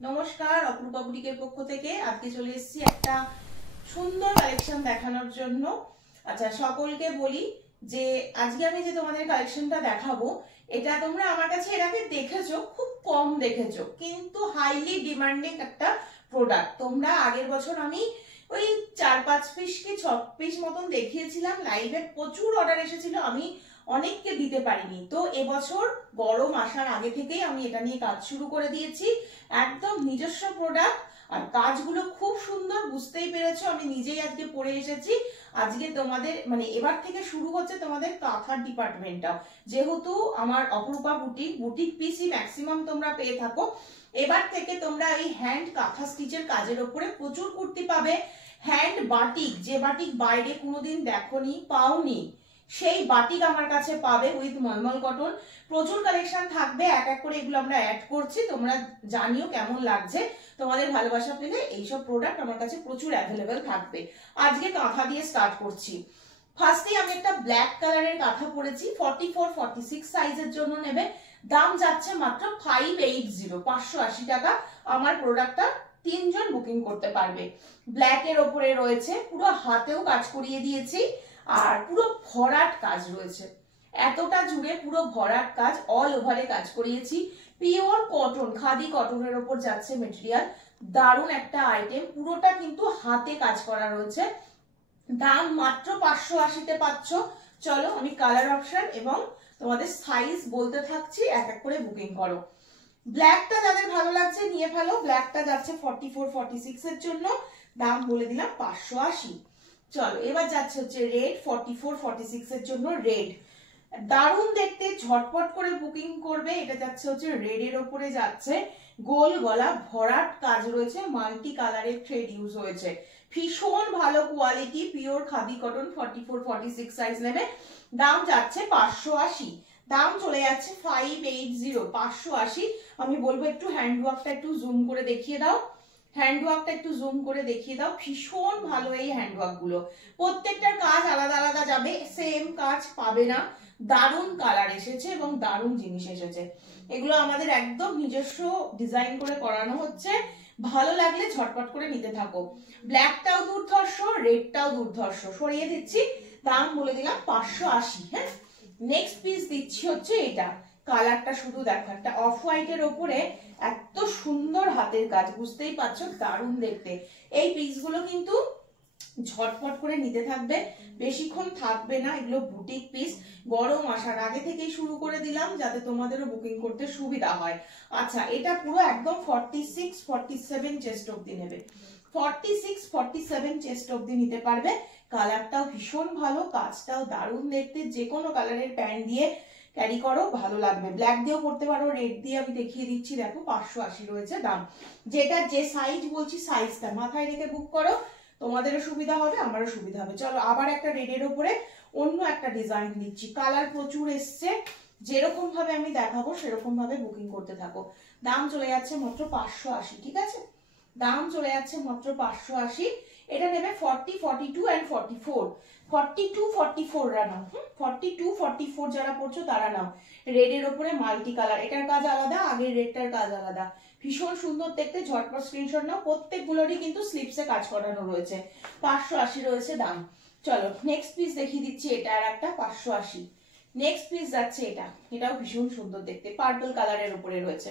নমস্কার, অপরূপা বুটিকের পক্ষ থেকে আজকে চলে এসেছি একটা সুন্দর কালেকশন দেখানোর জন্য। আচ্ছা, সকলকে বলি যে আজকে আমি যে তোমাদের কালেকশনটা দেখাবো, এটা তোমরা আমার কাছে এর আগে দেখেছো, খুব কম দেখেছো, কিন্তু হাইলি ডিমান্ডিং একটা প্রোডাক্ট। তোমরা আগের বছর আমি ওই 4-5 পিস কি 6 পিস মতন দেখিয়েছিলাম, লাইভে প্রচুর অর্ডার এসেছিল, আমি অনেককে দিতে পারিনি। তো এবছর গরম আসার আগে থেকেই আমি এটা নিয়ে কাজ শুরু করে দিয়েছি। একদম নিজস্ব প্রোডাক্ট, আর কাজগুলো খুব সুন্দর, বুঝতেই পেরেছো। আমি নিজেই আজকে পরে এসেছি। আজকে তোমাদের মানে এবার থেকে শুরু হচ্ছে তোমাদের কাঁথার ডিপার্টমেন্টটা, যেহেতু আমার অপরূপা বুটিক পিসি ম্যাক্সিমাম তোমরা পেয়ে থাকো। এবার থেকে তোমরা এই হ্যান্ড কাঁথা স্টিচের কাজের ওপরে প্রচুর কুর্তি পাবে। হ্যান্ড বাটিক, যে বাটিক বাইরে কোনোদিন দেখোনি, পাওনি, সেই বাটিক আমার কাছে পাবে উইথ মলমল কটন। প্রচুর কালেকশন থাকবে, এক এক করে এগুলো আমরা অ্যাড করছি। তোমরা জানিও কেমন লাগছে, তোমাদের ভালোবাসা পেলে এইসব প্রোডাক্ট আমার কাছে প্রচুর অ্যাভেলেবেল থাকবে। আজকে কাঁথা দিয়ে স্টার্ট করছি। ফার্স্টে আমি একটা ব্ল্যাক কালারের কাঁথা পরেছি, 44-46 সাইজের জন্য নেবে। দাম যাচ্ছে মাত্র 580 টাকা। আমার প্রোডাক্টটা 3 জন বুকিং করতে পারবে। ব্ল্যাক এর ওপরে রয়েছে, পুরো হাতেও কাজ করিয়ে দিয়েছি, আর পুরো ভরাট কাজ রয়েছে। এতটা জুড়ে পুরো ভরাট কাজ, অল ওভারে কাজ করিয়েছি। পিওর কটন, খাদি কটনের ওপর যাচ্ছে মেটেরিয়াল। দারুণ একটা আইটেম, পুরোটা কিন্তু হাতে কাজ করা রয়েছে। দাম মাত্র 580-তে পাচ্ছ। চলো আমি কালার অপশন এবং তোমাদের সাইজ বলতে থাকছি, এক এক করে বুকিং করো। ব্ল্যাকটা যাদের ভালো লাগছে নিয়ে ফেলো। ব্ল্যাকটা যাচ্ছে 44-46 এর জন্য, দাম বলে দিলাম 580। চলো এবার যাচ্ছে হচ্ছে রেড, 44-46 এর জন্য রেড। দারুণ দেখতে, ঝটপট করে বুকিং করবে। এটা যাচ্ছে হচ্ছে রেড এর ওপরে যাচ্ছে, গোল গলা, ভরাট কাজ রয়েছে, মাল্টি কালারের থ্রেড ইউজ হয়েছে, ভীষণ ভালো quality, pure khadi cotton. 44-46 size নেবে, দাম যাচ্ছে 580। দাম চলে যাচ্ছে 580। আমি বলবো একটু হ্যান্ডওয়ার্কটা একটু জুম করে দেখিয়ে দাও। হ্যান্ডওয়ার্কটা একটু জুম করে দেখিয়ে দাও। ভীষণ ভালো এই হ্যান্ডওয়ার্ক গুলো, প্রত্যেকটার কাজ আলাদা আলাদা যাবে, সেম কাজ পাবে না। দারুণ কালার এসেছে এবং দারুণ জিনিস এসেছে। এগুলো আমাদের একদম নিজস্ব ডিজাইন করে করানো হচ্ছে। ভালো লাগলে ঝটপট করে নিতে থাকো। ব্ল্যাকটাও দুর্ধর্ষ, রেডটাও দুর্ধর্ষ। সরিয়ে দিচ্ছি, দাম বলে দিলাম 580। হ্যাঁ, নেক্সট পিস দিচ্ছি হচ্ছে এটা। কালারটা শুধু দেখো, একটা অফ হোয়াইটের ওপরে এত সুন্দর হাতের কাজ, বুঝতেই পারছো, দারুণ দেখতে। এই পিসগুলো কিন্তু ঝটপট করে নিতে থাকবে, বেশিক্ষণ থাকবে না। এগুলো বুটিক পিস, গরম আসার আগে থেকেই শুরু করে দিলাম যাতে তোমাদেরও বুকিং করতে সুবিধা হয়। আচ্ছা, এটা পুরো একদম 46-47 চেস্ট অব্দি নেবে। 46-47 চেস্ট অব্দি নিতে পারবে। কালারটাও ভীষণ ভালো, কাজটাও দারুণ দেখতে। যে কোনো কালারের প্যান্ট দিয়ে ক্যারি করো, ভালো লাগবে। ব্ল্যাক দিয়েও পরতে পারো, রেড দিয়ে আমি দেখিয়ে দিচ্ছি। দেখো 580 রয়েছে দাম। যেটা যে সাইজ বলছি, সাইজটা মাথায় রেখে বুক করো, তোমাদেরও সুবিধা হবে, আমারও সুবিধা হবে। চলো আবার একটা রেডের ওপরে অন্য একটা ডিজাইন দিচ্ছি। কালার প্রচুর এসছে, যেরকম ভাবে আমি দেখাবো সেরকম ভাবে বুকিং করতে থাকো। দাম চলে যাচ্ছে মাত্র 580। ঠিক আছে, দাম চলে যাচ্ছে মাত্র 580। এটা নেবে 40-42 and 44। 42-44 রা নাও। 42-44 যারা পড়ছো তারা নাও। রেডের ওপরে মাল্টি কালার, এটার কাজ আলাদা, আগের রেডটার কাজ আলাদা। ভীষণ সুন্দর দেখতে, ঝটপট স্ক্রিনশট নাও। প্রত্যেকগুলোরই কিন্তু স্লিপসে কাজ করানো রয়েছে। 580 রয়েছে দাম। চলো নেক্সট পিস দেখিয়ে দিচ্ছি। এটা আর একটা 580। নেক্সট পিস যাচ্ছে এটা, এটাও ভীষণ সুন্দর দেখতে, পার্পল কালারের উপরে রয়েছে।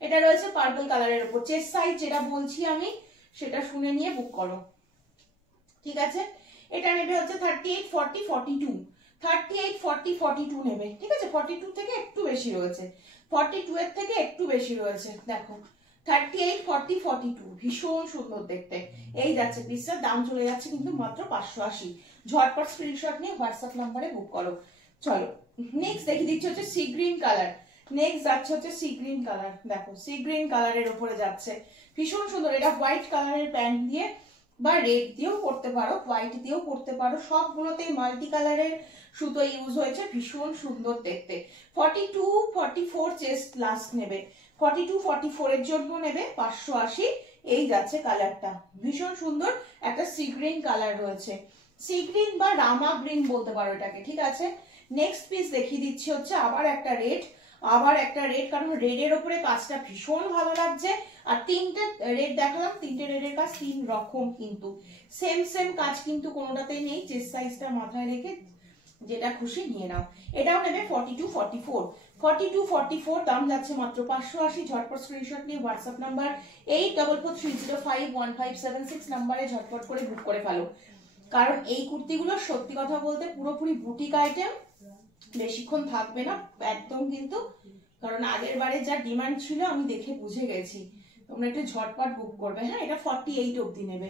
এটা রয়েছে পার্পল কালারের উপর। চেস্ট সাইজ যেটা বলছি আমি সেটা শুনে নিয়ে বুক করো। ঠিক আছে, এটা নেবে হচ্ছে 38-40-42। 38-40-42 নেবে। ঠিক আছে, 42 থেকে একটু বেশি রয়েছে, 42 এর থেকে একটু বেশি রয়েছে। দেখো 38-40-42, ভীষণ সুন্দর দেখতে। এই যাচ্ছে পিসটার, দাম চলে যাচ্ছে কিন্তু মাত্র 580। ঝটপট স্ক্রিনশট নিয়ে হোয়াটসঅ্যাপ নাম্বারে বুক করো। চলো নেক্সট দেখে দিচ্ছি হচ্ছে সি গ্রিন কালার। নেক্সট যাচ্ছে হচ্ছে সি গ্রিন কালার। দেখো সি গ্রিন কালারের উপরে যাচ্ছে, ভীষণ সুন্দর। এটা হোয়াইট কালারের প্যান্ট দিয়ে বা রেড দিয়েও পরতে পারো, হোয়াইট দিয়েও পরতে পারো, সবগুলোতেই মাল্টি কালারের সুতো ইউজ হয়েছে, ভীষণ সুন্দর দেখতে। 42-44 চেস্ট লাস্ট নেবে। 42-44 এর জন্য নেবে 580। এই যাচ্ছে কালারটা, ভীষণ সুন্দর একটা সি গ্রিন কালার রয়েছে। সি গ্রিন বা রামা গ্রিন বলতে পারো এটাকে। ঠিক আছে, নেক্সট পিস দেখিয়ে দিচ্ছি হচ্ছে আবার একটা রেড। আবার একটা রেড, কারণ রেডের ওপরে কাজটা ভীষণ ভালো লাগছে। আর তিনটে রেড দেখালাম, তিনটে রেডের কাজ তিন রকম, কিন্তু সেম সেম কাজ কিন্তু কোনোটাতেই নেই। চেস্ট সাইজটা মাথায় রেখে যেটা খুশি নিয়ে নাও। এটাও নেবে 42-44, 42-44, দাম যাচ্ছে মাত্র 580। ঝটপট স্ক্রিনশট নিয়ে হোয়াটসঅ্যাপ নাম্বার 8443051576 নাম্বারে ঝটপট করে বুক করে ফেলো। কারণ এই কুর্তিগুলো সত্যি কথা বলতে পুরোপুরি বুটিক আইটেম, বেশিক্ষণ থাকবে না একদম কিন্তু, কারণ আগের বারে যা ডিমান্ড ছিল আমি দেখে বুঝে গেছি। তোমরা একটু ঝটপট বুক করবে। হ্যাঁ, এটা 48 অবধি নেবে,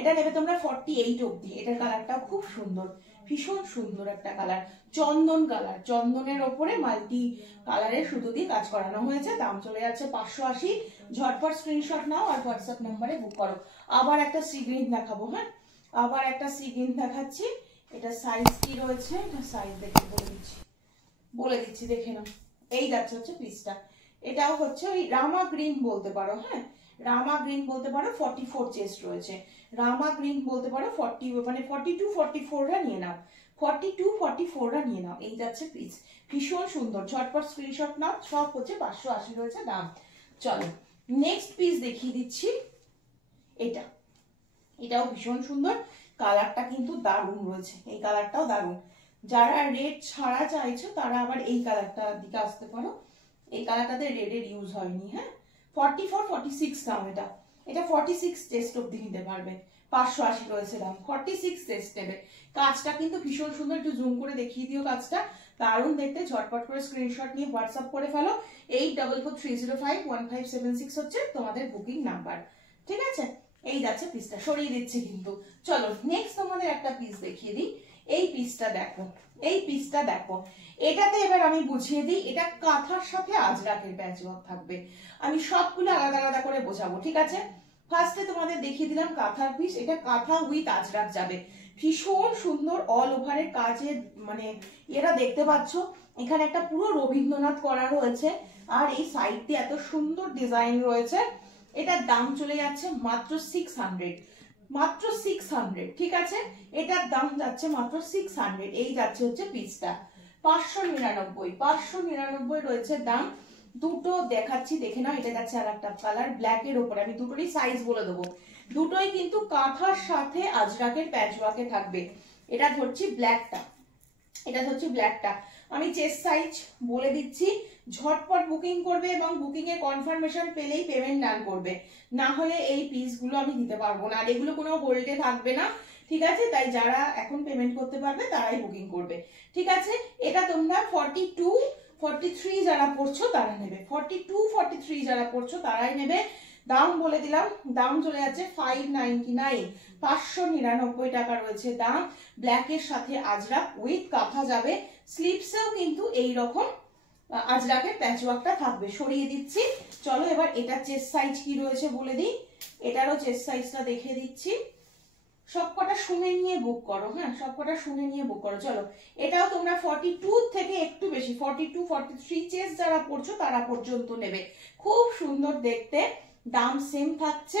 এটা নেবে তোমরা 48 অবধি। এটার কালারটাও খুব সুন্দর, ভীষণ সুন্দর একটা কালার, চন্দন কালার, চন্দনের ওপরে মাল্টি কালারের সুতো দিয়ে কাজ করানো হয়েছে। দাম চলে যাচ্ছে 580। ঝটপট স্ক্রিনশট নাও আর হোয়াটসঅ্যাপ নাম্বারে বুক করো। আবার একটা সি গ্রিন দেখাবো। হ্যাঁ, আবার একটা সি গ্রিন দেখাচ্ছি। এটা সাইজ কি রয়েছে, এটা সাইজ দেখে বলে দিচ্ছি দেখে নাও। এই যাচ্ছে হচ্ছে পিসটা, এটাও হচ্ছে ওই রামা গ্রিন বলতে পারো। হ্যাঁ, রামা গ্রিন বলতে পারো। 44 চেস্ট রয়েছে, রামা গ্রিন বলতে পারো। 40 মানে 42-44রা নিয়ে নাও, 42-44রা নিয়ে নাও। এই যাচ্ছে পিস, ভীষণ সুন্দর। ঝটপট স্ক্রিনশট নাও, সব হচ্ছে 580 রয়েছে দাম। চলো নেক্সট পিস দেখিয়ে দিচ্ছি। এটাও ভীষণ সুন্দর, কালারটা কিন্তু দারুণ রয়েছে, এই কালারটাও দারুণ। যারা রেড ছাড়া চাইছো তারা আবার এই কালারটার দিকে আসতে পারো, এই কালারটাতে রেডের ইউজ হয়নি। হ্যাঁ, 44-46 দাম। এটা 46 চেস্ট অব্দি নিতে পারবে, 580 রয়েছে দাম। 46 চেস্ট নেবে। কাজটা কিন্তু ভীষণ সুন্দর, একটু জুম করে দেখিয়ে দিও কাজটা, দারুণ দেখতে। ঝটপট করে স্ক্রিনশট নিয়ে হোয়াটসঅ্যাপ করে ফেলো। 8443051576 হচ্ছে তোমাদের বুকিং নাম্বার। ঠিক আছে, এই যাচ্ছে পিসটা, সরিয়ে দিচ্ছি কিন্তু। চলো নেক্সট তোমাদের একটা পিস দেখিয়ে দিই। এই পিসটা দেখো, এই পিসটা দেখো। এটাতে এবার আমি বুঝিয়ে দিই, এটা কাঁথার সাথে আজরাকের প্যাচওয়ার্ক থাকবে। আমি সবগুলো আলাদা আলাদা করে বোঝাবো, ঠিক আছে? ফার্স্টে তোমাদের দেখিয়ে দিলাম কাঁথার পিস, এটা কাঁথা উইথ আজরাক যাবে। ভীষণ সুন্দর অল ওভারের কাজের, মানে এরা দেখতে পাচ্ছ এখানে একটা পুরো রবীন্দ্রনাথ করা রয়েছে, আর এই সাইড দিয়ে এত সুন্দর ডিজাইন রয়েছে। এটার দাম চলে যাচ্ছে মাত্র 600, মাত্র 600। ঠিক আছে, এটার দাম যাচ্ছে মাত্র 600। এই যাচ্ছে হচ্ছে পিসটা 599 রয়েছে দাম। দুটো দেখাচ্ছি, দেখে নাও। এটা যাচ্ছে আর একটা কালার ব্ল্যাক এর উপর, আমি দুটোরই সাইজ বলে দেবো। দুটোই কিন্তু কাঁথার সাথে আজরাকের প্যাচওয়ার্কে থাকবে। এটা ধরছি ব্ল্যাকটা, এটা হচ্ছে ব্ল্যাকটা। আমি চেস্ট সাইজ বলে দিচ্ছি, ঝটপট বুকিং করবে এবং বুকিং এর কনফার্মেশন পেলেই পেমেন্ট ডান করবে, না হলে এই পিসগুলো আমি দিতে পারবো না। আর এগুলো কোনো হোল্ডে থাকবে না, ঠিক আছে? তাই যারা এখন পেমেন্ট করতে পারবে তারাই বুকিং করবে, ঠিক আছে? এটা তোমরা 42-43 যারা পড়ছো তারা নেবে, 42-43 যারা পড়ছো তারাই নেবে। দাম বলে দিলাম, দাম চলে যাচ্ছে 599, 599 টাকা রয়েছে দাম। ব্ল্যাকের সাথে আজরাক উইথ কাঁথা যাবে। স্লিপসেও কিন্তু এই রকম আজরাকের প্যাচওয়ার্কটা থাকবে। সরিয়ে দিচ্ছি। চলো এবার এটা চেস্ট সাইজ কি রয়েছে বলে দিই। এটারও চেস্ট সাইজটা দেখে দিচ্ছি। সবকটা শুনে নিয়ে বুক করো। হ্যাঁ, সবকটা শুনে নিয়ে বুক করো। চলো, এটাও তোমরা 42 থেকে একটু বেশি, 42-43 চেস্ট যারা পড়ছো তারা পর্যন্ত নেবে। খুব সুন্দর দেখতে, দাম সেম থাকছে,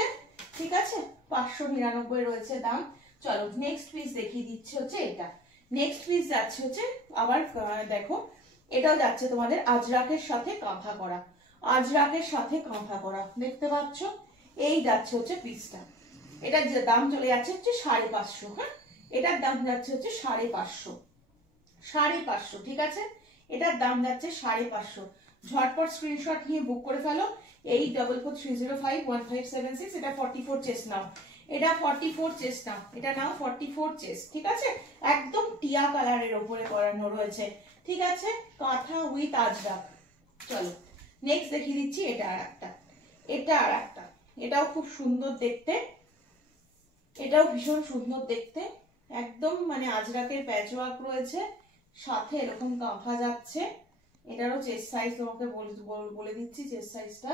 ঠিক আছে? 599 রয়েছে দাম। চলো নেক্সট পিস দেখিয়ে দিচ্ছি হচ্ছে এটা। নেক্সট পিস যাচ্ছে হচ্ছে আবার দেখো, এটাও যাচ্ছে তোমাদের আজরাকের সাথে কাঁথা করা, আজরাকের সাথে কাঁথা করা, দেখতে পাচ্ছ? এই যাচ্ছে হচ্ছে পিসটা। এটার যে দাম চলে যাচ্ছে হচ্ছে 550। হ্যাঁ, এটার দাম যাচ্ছে হচ্ছে 550, 550, ঠিক আছে? এটার দাম যাচ্ছে 550। ঝটপট স্ক্রিনশট নিয়ে বুক করে ফেলো। 8443051576। এটা 44 চেস্ট নাও, এটা 44 চেস্ট নাও, এটা নাও 44 চেস্ট, ঠিক আছে? একদম টিয়া কালারের উপরে করানো রয়েছে, ঠিক আছে? কাঁথা উইথ আজরাক। চলো নেক্সট দেখিয়ে দিচ্ছি। এটা আর একটা, এটা আর একটা, এটাও খুব সুন্দর দেখতে, এটাও ভীষণ সুন্দর দেখতে। একদম মানে আজরাকের প্যাচওয়ার্ক রয়েছে, সাথে এরকম কাঁথা যাচ্ছে। এটারও চেস্ট সাইজ তোমাকে বলে দিচ্ছি চেস্ট সাইজটা।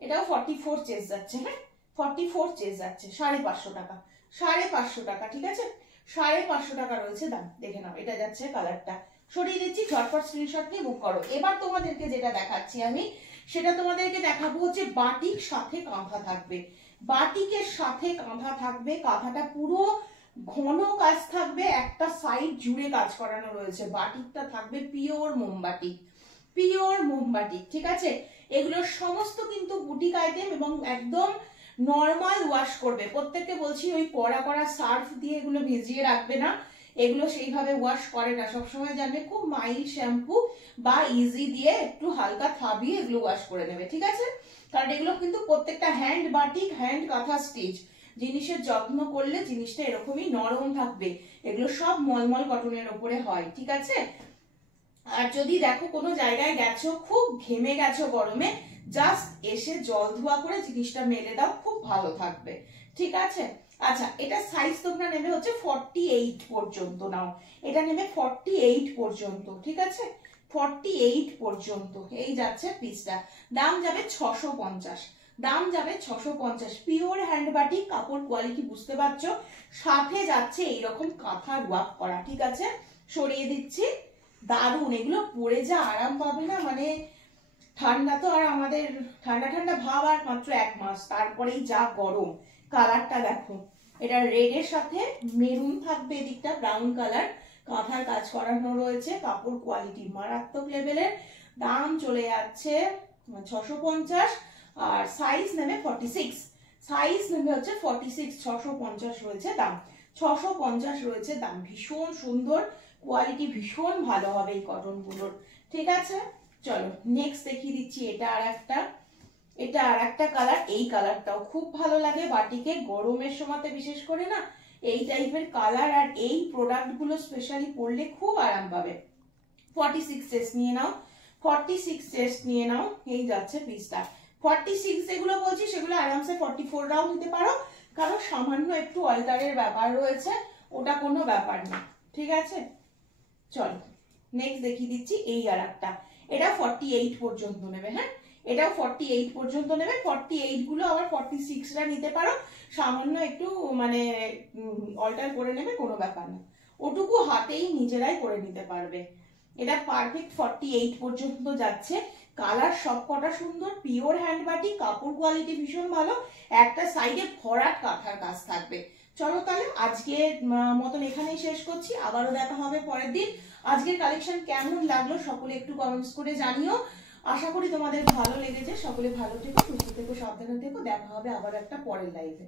এটাও 44 চেস্ট যাচ্ছে। হ্যাঁ, 44 চেস্ট যাচ্ছে। 550 টাকা, 550 টাকা, ঠিক আছে? 550 টাকা রয়েছে দাম। দেখে নাও, এটা যাচ্ছে কালারটা। সরিয়ে দিচ্ছি, ঝটপট স্ক্রিনশট নিয়ে বুক করো। এবার তোমাদেরকে যেটা দেখাচ্ছি আমি, সেটা তোমাদেরকে দেখাবো হচ্ছে বাটিক সাথে কাঁথা থাকবে। বাটিকের সাথে কাঁথা থাকবে, কাঁথাটা পুরো ঘন কাজ থাকবে, একটা সাইড জুড়ে কাজ করানো রয়েছে। বাটিকটা থাকবে পিওর মোমবাটিক, পিওর মোমবাটি, ঠিক আছে? এগুলো সমস্ত কিন্তু বুটিক আইটেম এবং একদম নর্মাল ওয়াশ করবে। প্রত্যেককে বলছি ওই কড়া কড়া সার্ফ দিয়ে এগুলো ভিজিয়ে রাখবে না, এগুলো সেইভাবে ওয়াশ করে না। সবসময় জানবে খুব মাইল্ড শ্যাম্পু বা ইজি দিয়ে একটু হালকা থাবিয়ে এগুলো ওয়াশ করে নেবে, ঠিক আছে? কারণ এগুলো কিন্তু প্রত্যেকটা হ্যান্ড বাটিক, হ্যান্ড কাঁথা স্টিচ, জিনিসের যত্ন করলে জিনিসটা এরকমই নরম থাকবে। এগুলো সব মলমল কটনের ওপরে হয়, ঠিক আছে? আর যদি দেখো কোনো জায়গায় গেছো, খুব ঘেমে গেছো গরমে, জাস্ট এসে জল ধোয়া করে জিনিসটা মেলে দাও, খুব ভালো থাকবে, ঠিক আছে? আচ্ছা, এটা সাইজ তোমরা নেবে হচ্ছে 48 পর্যন্ত নাও, এটা নেবে 48 পর্যন্ত, ঠিক আছে? 48 পর্যন্ত এই যাচ্ছে পিসটা। দাম যাবে 650, দাম যাবে 650। পিওর হ্যান্ড বাটিক, কাপড় কোয়ালিটি বুঝতে পারছো, সাথে যাচ্ছে এইরকম কাঁথার ওয়ার্ক করা, ঠিক আছে? সরিয়ে দিচ্ছি, দারুন। এগুলো পরে যা আরাম পাবে না, মানে ঠান্ডা তো আর আমাদের ঠান্ডা ঠান্ডা ভাব আর মাত্র 1 মাস, তারপরেই যা গরম। কালারটা দেখো, এটা রেডের সাথে মেরুন থাকবে, এদিকটা ব্রাউন কালার, কাঁথার কাজ করানো রয়েছে, কাপড় কোয়ালিটি মারাত্মক লেভেলের। দাম চলে যাচ্ছে 650, আর সাইজ নেবে 46, সাইজ নেবে হচ্ছে 46, 650 রয়েছে দাম, 650 রয়েছে দাম। ভীষণ সুন্দর কোয়ালিটি, ভীষণ ভালো হবে এই কটন গুলোর, ঠিক আছে? চলো নেক্সট দেখিয়ে দিচ্ছি। এটা আর একটা কালার, এই কালারটাও খুব ভালো লাগে বাটিকে, গরমের সময়তে বিশেষ করে না এই টাইপের কালার আর এই প্রোডাক্ট গুলো স্পেশালি পরলে খুব আরাম পাবে। 46 চেস্ট নিয়ে নাও, 46 চেস্ট নিয়ে নাও, এই যাচ্ছে পিসটা। 46 যেগুলো বলছি সেগুলো আরামসে 44 রাও নিতে পারো, কারণ সামান্য একটু অল্টারের ব্যাপার রয়েছে, ওটা কোনো ব্যাপার না, ঠিক আছে? চলো নেক্সট দেখিয়ে দিচ্ছি। এই আর একটা, এটা 48 পর্যন্ত নেবে, হ্যাঁ এটাও 48 পর্যন্ত নেবে। 48 গুলো আবার 46 রা নিতে পারো, সামান্য একটু মানে অল্টার করে নেবে, কোনো ব্যাপার না, ওটুকু হাতেই নিজেরাই করে নিতে পারবে। এটা পারফেক্ট 48 পর্যন্ত যাচ্ছে। কালার সব কটা সুন্দর, পিওর হ্যান্ড বাটিক, কাপড় কোয়ালিটি ভীষণ ভালো, একটা সাইডে ভরাট কাঁথার কাজ থাকবে। চলো তাহলে আজকের মতন এখানেই শেষ করছি, আবারও দেখা হবে পরের দিন। আজকের কালেকশন কেমন লাগলো সকলে একটু কমেন্টস করে জানিও, আশা করি তোমাদের ভালো লেগেছে। সকলে ভালো থেকো, সুস্থ থেকো, সাবধানে থেকো, দেখা হবে আবার একটা পরের লাইভে।